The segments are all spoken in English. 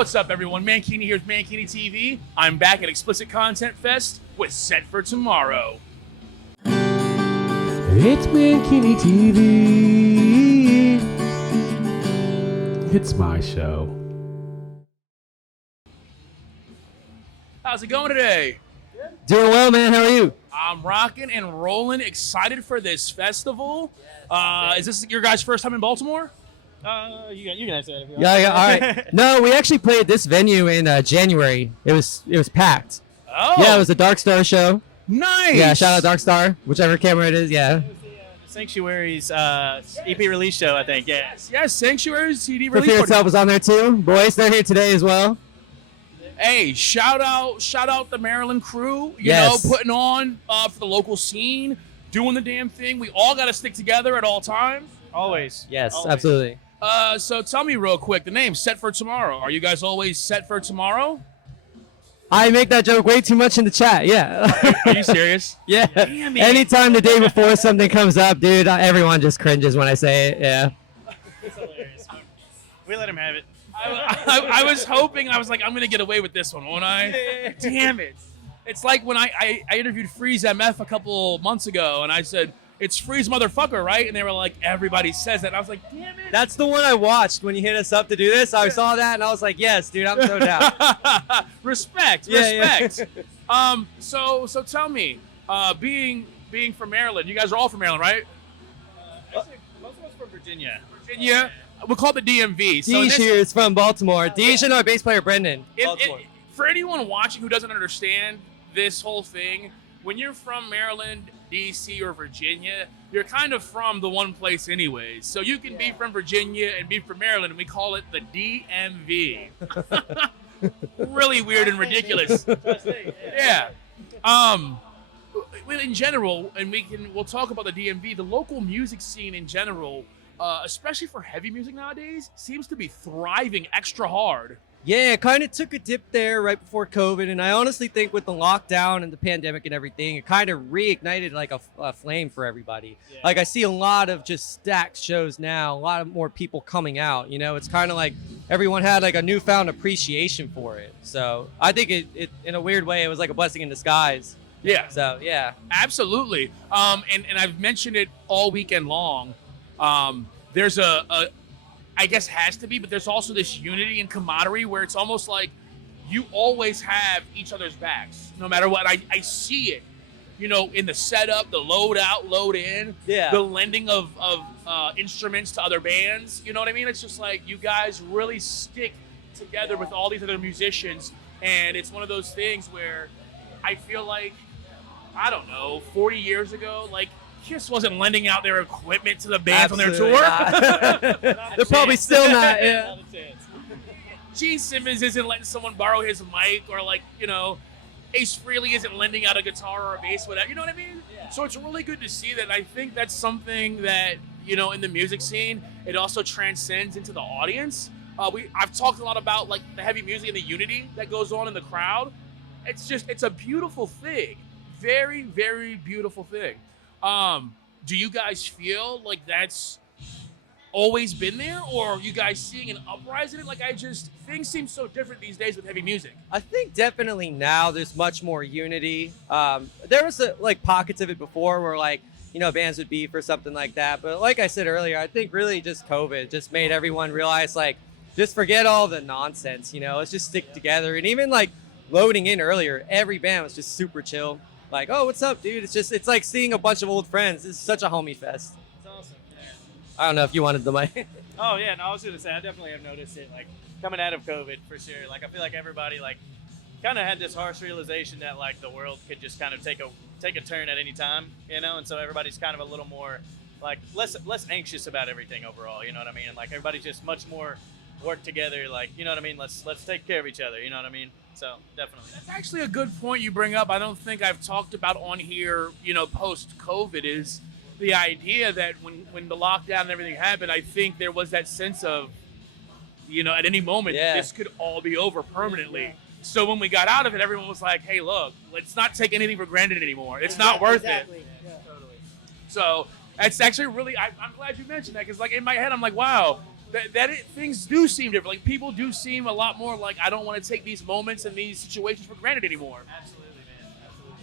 What's up, everyone? Mankini here with Mankini TV. I'm back at Explicit Content Fest with Set for Tomorrow. It's Mankini TV. It's my show. How's it going today? Doing well, man. How are you? I'm rocking and rolling, excited for this festival. Is this your guys' first time in Baltimore? You can answer that if you want. Yeah, all right. No, we actually played this venue in January. It was packed. Oh, Yeah, it was a Dark Star show. nice. Yeah, shout out Dark Star, whichever camera it is. Yeah. It was the Sanctuary's EP release show, I think. Yeah. Yes, Sanctuary CD For release. Fear party. Itself was on there too. Boys, they're here today as well. Hey, shout out the Maryland crew. You Yes. know, putting on for the local scene, doing the damn thing. We all got to stick together at all times. Always. Yes, Always. absolutely. So tell me real quick, the name Set for Tomorrow. Are you guys always set for tomorrow? I make that joke way too much in the chat. Yeah. Are you serious? Yeah. Damn it. Anytime the day before something comes up, dude, everyone just cringes when I say it. Yeah. It's hilarious. We let him have it. I was hoping, I was like, I'm going to get away with this one, won't I? Damn it. It's like when I interviewed Freeze MF a couple months ago, and I said, it's Freeze motherfucker, right? And they were like, everybody says that. And I was like, damn it. That's the one I watched when you hit us up to do this. I saw that and I was like, yes, dude, I'm so down. Respect. Yeah. So tell me, being from Maryland, you guys are all from Maryland, right? Actually, most of us from Virginia. Virginia. We call it the DMV. So in Deej this- here is from Baltimore. Deej and our bass player Brendan. for anyone watching who doesn't understand this whole thing, when you're from Maryland, DC, or Virginia, you're kind of from the one place anyways. So you can be from Virginia and be from Maryland, and we call it the DMV. Really weird and ridiculous. Yeah. In general, and we'll talk about the DMV, the local music scene in general, especially for heavy music nowadays, seems to be thriving extra hard. Yeah, it kind of took a dip there right before COVID, and I honestly think with the lockdown and the pandemic and everything, it kind of reignited like a flame for everybody. Yeah. Like I see a lot of just stacked shows now, a lot of more people coming out. You know, it's kind of like everyone had like a newfound appreciation for it. So I think it in a weird way, it was like a blessing in disguise. Yeah. So yeah. Absolutely. And I've mentioned it all weekend long. There's I guess has to be, but there's also this unity and camaraderie where it's almost like you always have each other's backs, no matter what. I see it, you know, in the setup, the load out, load in, Yeah. the lending of instruments to other bands. You know what I mean? It's just like you guys really stick together with all these other musicians, and it's one of those things where I feel like, I don't know, 40 years ago, like, Kiss wasn't lending out their equipment to the bands on their tour. They're probably still not. Yeah. Not a chance. Gene Simmons isn't letting someone borrow his mic, or like, you know, Ace Frehley isn't lending out a guitar or a bass, whatever. You know what I mean? Yeah. So it's really good to see that. I think that's something that, you know, in the music scene, it also transcends into the audience. I've talked a lot about like the heavy music and the unity that goes on in the crowd. It's a beautiful thing. Very, very beautiful thing. Do you guys feel like that's always been there, or are you guys seeing an uprising in it? Like, things seem so different these days with heavy music. I think definitely now there's much more unity. There was like pockets of it before where like, you know, bands would beef or something like that. But like I said earlier, I think really just COVID just made everyone realize like, just forget all the nonsense, you know, let's just stick together. And even like loading in earlier, every band was just super chill. Like, oh, what's up, dude? It's like seeing a bunch of old friends. It's such a homie fest. It's awesome. Yeah. I don't know if you wanted the mic. Oh yeah, no, I was gonna say I definitely have noticed it, like coming out of COVID for sure. Like I feel like everybody like kind of had this harsh realization that like the world could just kind of take a turn at any time, you know, and so everybody's kind of a little more like less anxious about everything overall, you know what I mean? And like everybody's just much more work together, like, you know what I mean? Let's take care of each other, you know what I mean? So definitely. That's actually a good point you bring up. I don't think I've talked about on here, you know, post-COVID, is the idea that when the lockdown and everything happened, I think there was that sense of, you know, at any moment, this could all be over permanently. Yeah. So when we got out of it, everyone was like, hey, look, let's not take anything for granted anymore. It's not worth it. Yeah, totally. So that's actually really, I'm glad you mentioned that, because like in my head, I'm like, wow, things do seem different. Like people do seem a lot more like I don't want to take these moments and these situations for granted anymore. Absolutely, man.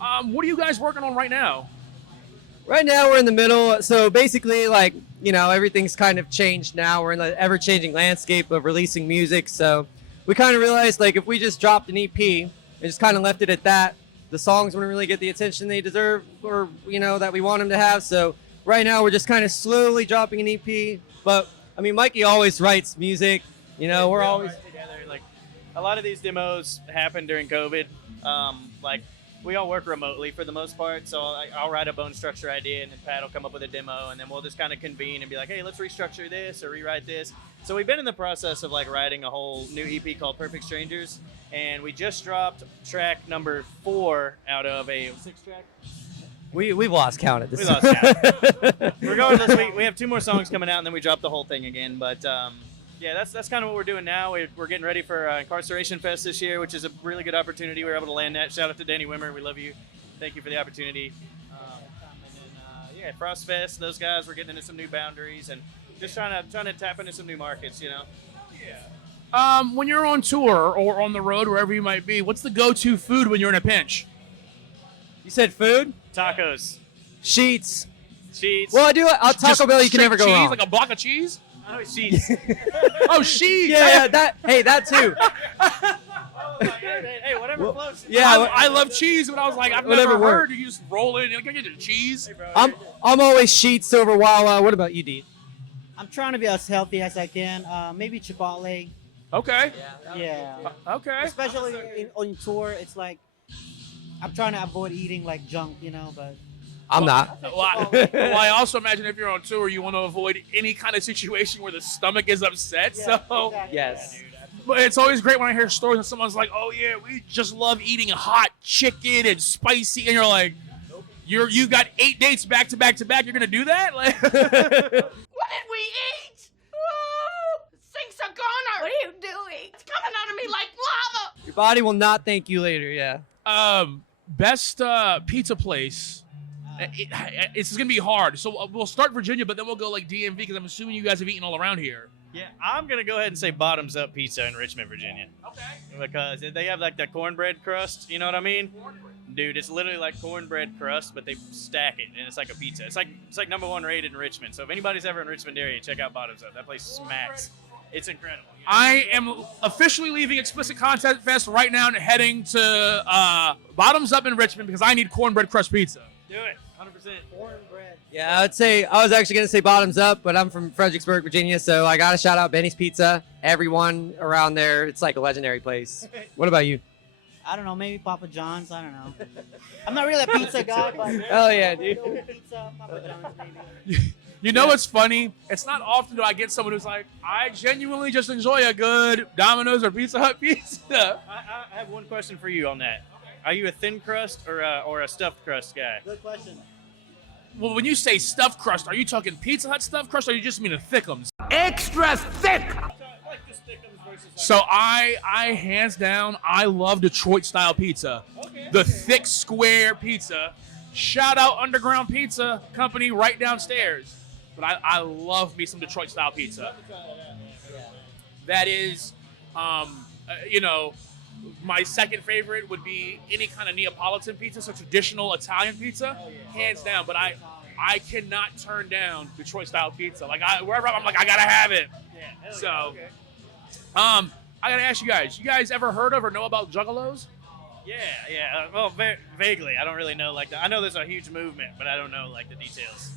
Absolutely. What are you guys working on right now? Right now we're in the middle. So basically, like, you know, everything's kind of changed now. We're in the ever-changing landscape of releasing music. So we kind of realized, like, if we just dropped an EP and just kind of left it at that, the songs wouldn't really get the attention they deserve or, you know, that we want them to have. So right now we're just kind of slowly dropping an EP. But, I mean, Mikey always writes music. You know, we're always together. Like, a lot of these demos happened during COVID. Like, we all work remotely for the most part, so I'll write a bone structure idea, and then Pat will come up with a demo, and then we'll just kind of convene and be like, hey, let's restructure this or rewrite this. So we've been in the process of like writing a whole new EP called Perfect Strangers, and we just dropped track number 4 out of a 6-track. we've lost count at this. We lost count. Regardless, we have 2 more songs coming out, and then we drop the whole thing again. But yeah, that's kind of what we're doing now. We're getting ready for Incarceration Fest this year, which is a really good opportunity. We were able to land that. Shout out to Danny Wimmer. We love you. Thank you for the opportunity. And then, yeah, Frost Fest. Those guys, we're getting into some new boundaries and just trying to tap into some new markets, you know. When you're on tour or on the road, wherever you might be, what's the go-to food when you're in a pinch? You said food? Tacos, Sheets. sheets. Well, I'll Taco Bell. You can straight never go cheese, wrong. like a block of cheese? Oh, sheets. Oh, sheets! Yeah, that too. Hey, whatever floats. Yeah, I love cheese, but I was like, I've Whatever never heard works. you just roll it and get the cheese. I'm always Sheets over Wawa. What about you, Dean? I'm trying to be as healthy as I can. Maybe Chipotle. Okay. Yeah. Okay. Especially on tour, it's like I'm trying to avoid eating like junk, you know. But I'm not. Well, I also imagine if you're on tour, you want to avoid any kind of situation where the stomach is upset. yeah, So, exactly. Yes. but it's always great when I hear stories and someone's like, "Oh yeah, we just love eating hot chicken and spicy," and you're like, "You've got 8 dates back to back to back. You're gonna do that?" Like, What did we eat? Oh, sinks are gone. What are you doing? It's coming out of me like lava. Your body will not thank you later. Yeah. best pizza place. It's gonna be hard. So we'll start Virginia, but then we'll go like DMV because I'm assuming you guys have eaten all around here. Yeah, I'm gonna go ahead and say Bottoms Up Pizza in Richmond, Virginia. Okay. Because they have like the cornbread crust, you know what I mean? Dude, it's literally like cornbread crust, but they stack it and it's like a pizza. It's like #1 rated in Richmond. So if anybody's ever in Richmond area, check out Bottoms Up. That place smacks. It's incredible. I am officially leaving Explicit Content Fest right now and heading to Bottoms Up in Richmond because I need cornbread crust pizza. Do it, 100%. Cornbread. Yeah, I was actually going to say Bottoms Up, but I'm from Fredericksburg, Virginia, so I got to shout out Benny's Pizza. Everyone around there, it's like a legendary place. What about you? I don't know, maybe Papa John's. I don't know. I'm not really a pizza guy, but Oh, yeah, dude. pizza, Papa John's, maybe. You know what's funny? It's not often do I get someone who's like, I genuinely just enjoy a good Domino's or Pizza Hut pizza. I have one question for you on that. Are you a thin crust or a stuffed crust guy? Good question. Well, when you say stuffed crust, are you talking Pizza Hut stuffed crust or you just mean a thickums? Extra thick! Like the Stickums versus So I hands down, I love Detroit style pizza. Okay. The thick square pizza. Shout out Underground Pizza Company right downstairs. But I love me some Detroit style pizza. That is, my second favorite would be any kind of Neapolitan pizza, so traditional Italian pizza, hands down. But I cannot turn down Detroit style pizza. Like wherever I'm like I gotta have it. Yeah, So, okay. I gotta ask you guys ever heard of or know about Juggalos? Yeah. Well, vaguely. I don't really know. Like, I know there's a huge movement, but I don't know like the details.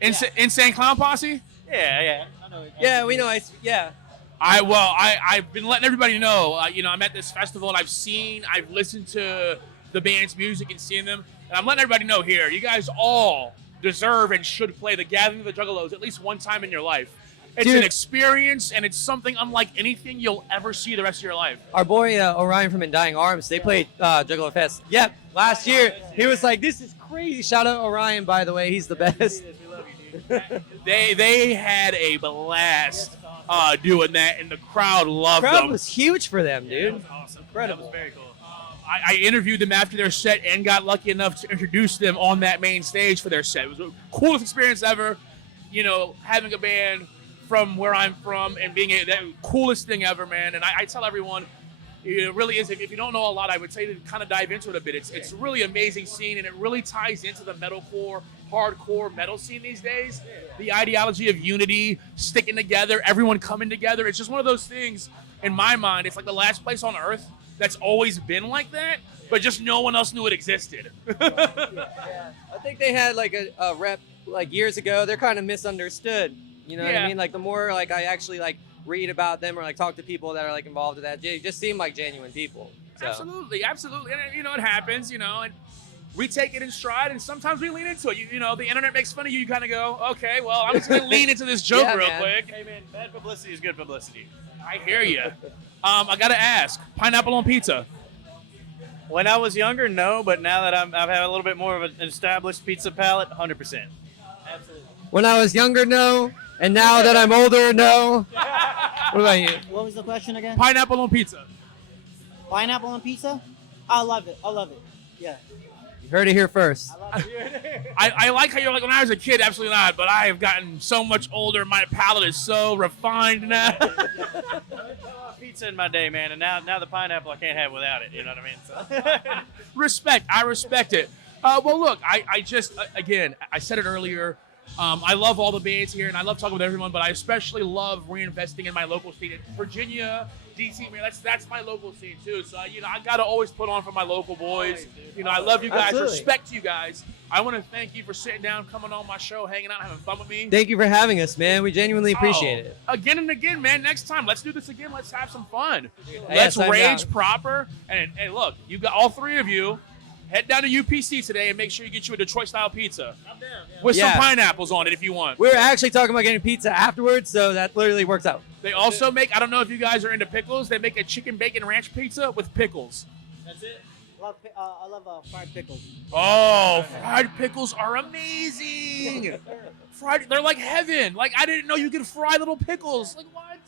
Insane Clown Posse? Yeah. I know. Yeah, we know. Yeah. I've been letting everybody know. I'm at this festival and I've listened to the band's music and seen them, and I'm letting everybody know here. You guys all deserve and should play the Gathering of the Juggalos at least one time in your life. It's Dude. an experience, and it's something unlike anything you'll ever see the rest of your life. Our boy Orion from In Dying Arms, they played Juggalo Fest. Yep, last year. He was like, this is crazy. Shout out Orion, by the way. He's the best. We love you, dude. They had a blast doing that, and the crowd loved Crowd them. was huge for them, That dude. was awesome. Incredible. That was very cool. I interviewed them after their set and got lucky enough to introduce them on that main stage for their set. It was the coolest experience ever. Having a band from where I'm from and being the coolest thing ever, man. And I tell everyone, it really is. If you don't know a lot, I would say to kind of dive into it a bit. It's a really amazing scene, and it really ties into the metalcore, hardcore metal scene these days. The ideology of unity, sticking together, everyone coming together. It's just one of those things, in my mind, it's like the last place on earth that's always been like that, but just no one else knew it existed. I think they had like a rep like years ago. They're kind of misunderstood. You know what I mean? Like the more like I actually like read about them or like talk to people that are like involved in that, they just seem like genuine people. So. Absolutely. And it happens, and we take it in stride, and sometimes we lean into it. The internet makes fun of you. You kind of go, okay, well, I'm just gonna lean into this joke real quick. Hey man, bad publicity is good publicity. I hear you. I gotta ask, pineapple on pizza? When I was younger, no, but now that I've had a little bit more of an established pizza palate, 100%. Absolutely. When I was younger, no, and now that I'm older, no. What about you? What was the question again? Pineapple on pizza. Pineapple on pizza? I love it. Yeah. You heard it here first. I love it. I like how you're like, when I was a kid, absolutely not, but I have gotten so much older. My palate is so refined now. Pizza in my day, man, and now the pineapple I can't have without it. You know what I mean? So. Respect. I respect it. Well, look, I just, again, I said it earlier. I love all the bands here, and I love talking with everyone, but I especially love reinvesting in my local scene. Virginia, DC, man, that's my local scene too. So, I got to always put on for my local boys. I love you guys, Absolutely. respect you guys. I want to thank you for sitting down, coming on my show, hanging out, having fun with me. Thank you for having us, man. We genuinely appreciate it. Again and again, man. Next time, let's do this again. Let's have some fun. Yes, Let's I'm rage down. proper. And look, you got all three of you. Head down to UPC today and make sure you get you a Detroit-style pizza with some pineapples on it if you want. We were actually talking about getting pizza afterwards, so that literally works out. They also make, I don't know if you guys are into pickles, they make a chicken bacon ranch pizza with pickles. That's it. I love fried pickles. Oh, fried pickles are amazing. They're like heaven. Like, I didn't know you could fry little pickles. Like, what?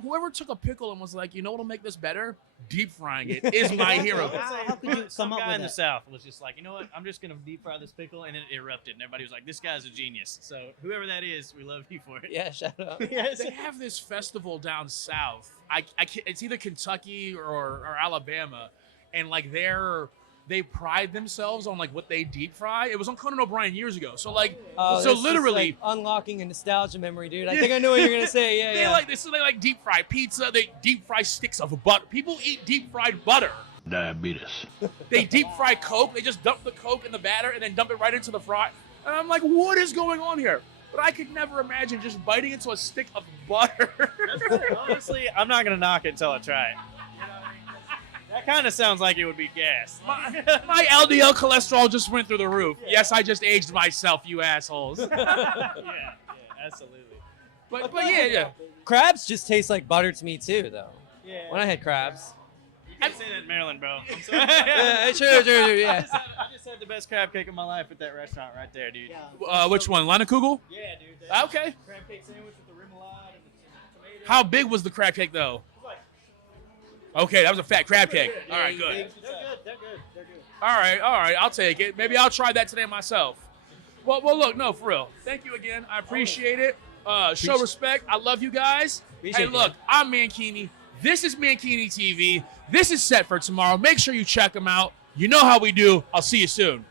Whoever took a pickle and was like, you know what'll make this better? Deep frying it is my hero. How could you Some come up guy with in the that? South was just like, you know what? I'm just gonna deep fry this pickle, and then it erupted, and everybody was like, "This guy's a genius." So whoever that is, we love you for it. Yeah, shut up. They have this festival down south. I can't, it's either Kentucky or Alabama, and like they pride themselves on like what they deep fry. It was on Conan O'Brien years ago. So like, Oh, so this is, literally, like, unlocking a nostalgia memory, dude. I think I know what you're gonna say. Yeah, they yeah. they like deep fry pizza. They deep fry sticks of butter. People eat deep fried butter. Diabetes. They deep fry Coke. They just dump the Coke in the batter and then dump it right into the fry. And I'm like, what is going on here? But I could never imagine just biting into a stick of butter. Honestly, I'm not gonna knock it until I try it. You know what I mean? That kind of sounds like it would be gas. My LDL cholesterol just went through the roof. Yes, I just aged myself, you assholes. yeah, absolutely. But yeah. Crabs just taste like butter to me too, though. Yeah. When I had crabs. You can't say that in Maryland, bro. I'm sorry. Yeah, sure, yeah. I just had the best crab cake of my life at that restaurant right there, dude. Yeah. Which one, Kugel? Yeah, dude. That Okay. crab cake sandwich with the remoulade and the tomato. How big was the crab cake, though? Okay, that was a fat crab cake. All right, good. They're good. They're good. All right, I'll take it. Maybe I'll try that today myself. Well, look, no, for real. Thank you again. I appreciate it. Show respect. I love you guys. Appreciate Hey, look, I'm Mankini. This is Mankini TV. This is set for tomorrow. Make sure you check them out. You know how we do. I'll see you soon.